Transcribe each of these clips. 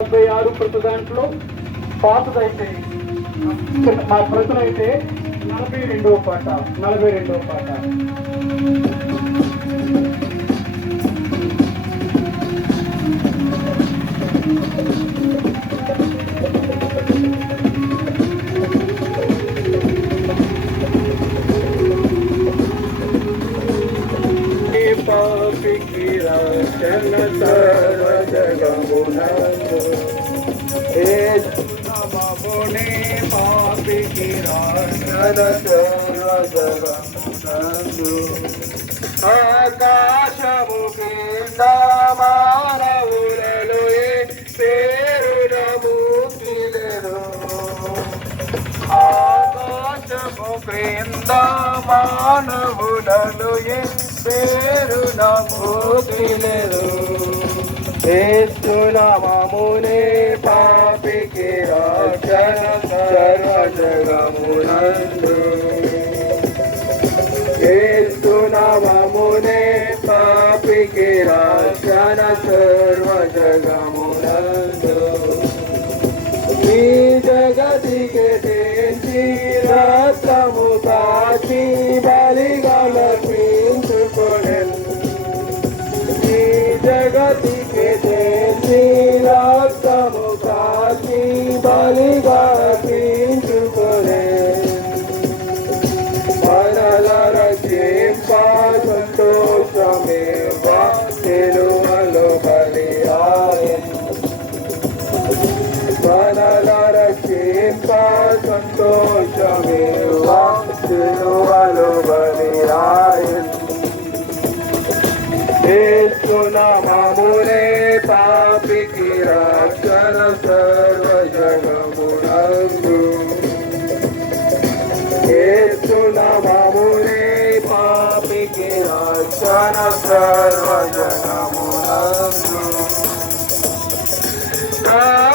నలభై ఆరు ప్రతి దాంట్లో పాతదైతే మా ప్రజలు అయితే నలభై రెండవ పాట. నలభై రెండవ పాట పాపికి రక్షణ సర్వజగమునందు ఏసునామమునే పాపికి రక్షణ సర్వజగమునందు ఆకాశము కింద మానవులలో ఏ పేరున ముక్కిలెను ఆకాశము క్రింద మానవులను ఏ పేరు నమోదిలేదు ఏసునామమునే పాపికి రక్షణ సర్వజగమునందు ఏసునామమునే పాపికి రక్షణ సర్వజగమునందు ఈ జగతికి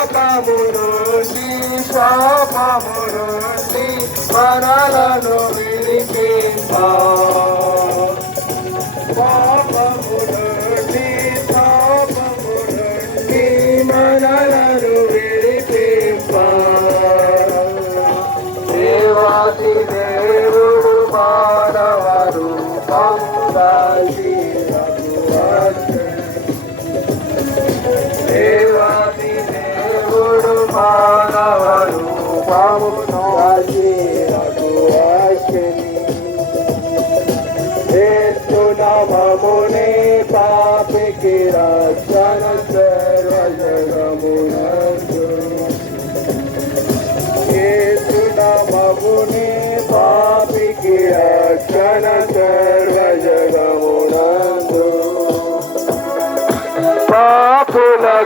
శాపమునుండి శాపమునుండి మనలను విడిపింపా పాపమునుండి శాపమునుండి మనలను విడిపింపా దేవాది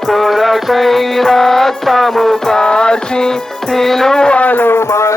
కొరకై రక్తము కార్చి సిలువలు మన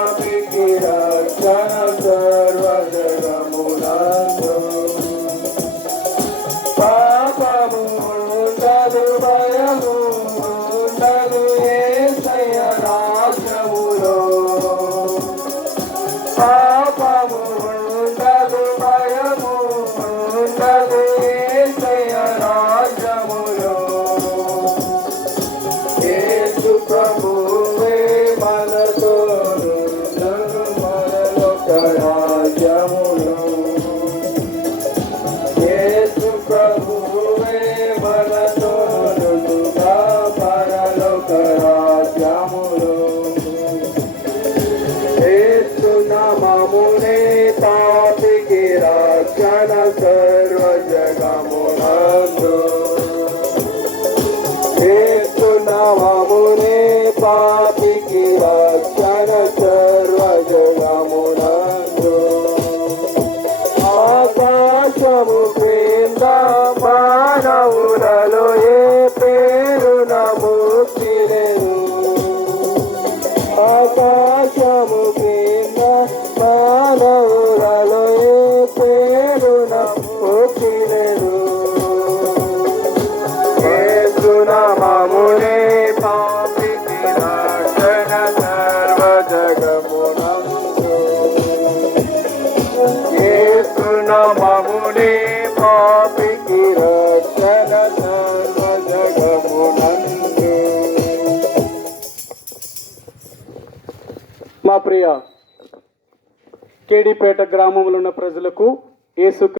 మానవులలో కేడిపేట గ్రామంలో ఉన్న ప్రజలకు యేసు